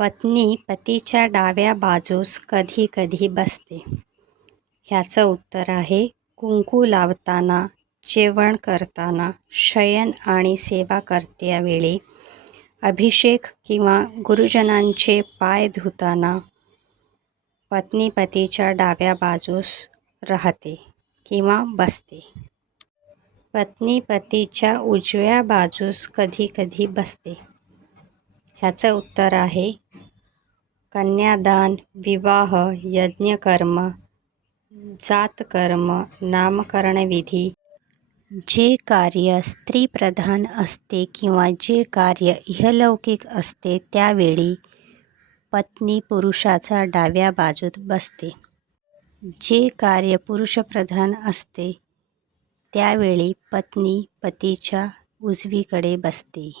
पत्नी पतीच्या डाव्या बाजूस कधी कधी बसते. ह्याचं उत्तर आहे कुंकू लावताना जेवण करताना शयन आणि सेवा करत्यावेळी अभिषेक किंवा गुरुजनांचे पाय धुताना पत्नी पतीच्या डाव्या बाजूस राहते किंवा बसते. पत्नी पतीच्या उजव्या बाजूस कधी कधी बसते. ह्याचं उत्तर आहे कन्यादान विवाह यज्ञकर्म जातकर्म नामकरणविधी जे कार्य स्त्रीप्रधान असते किंवा जे कार्य इहलौकिक असते त्यावेळी पत्नी पुरुषाचा डाव्या बाजूत बसते. जे कार्य पुरुषप्रधान असते त्यावेळी पत्नी पतीच्या उजवीकडे बसते.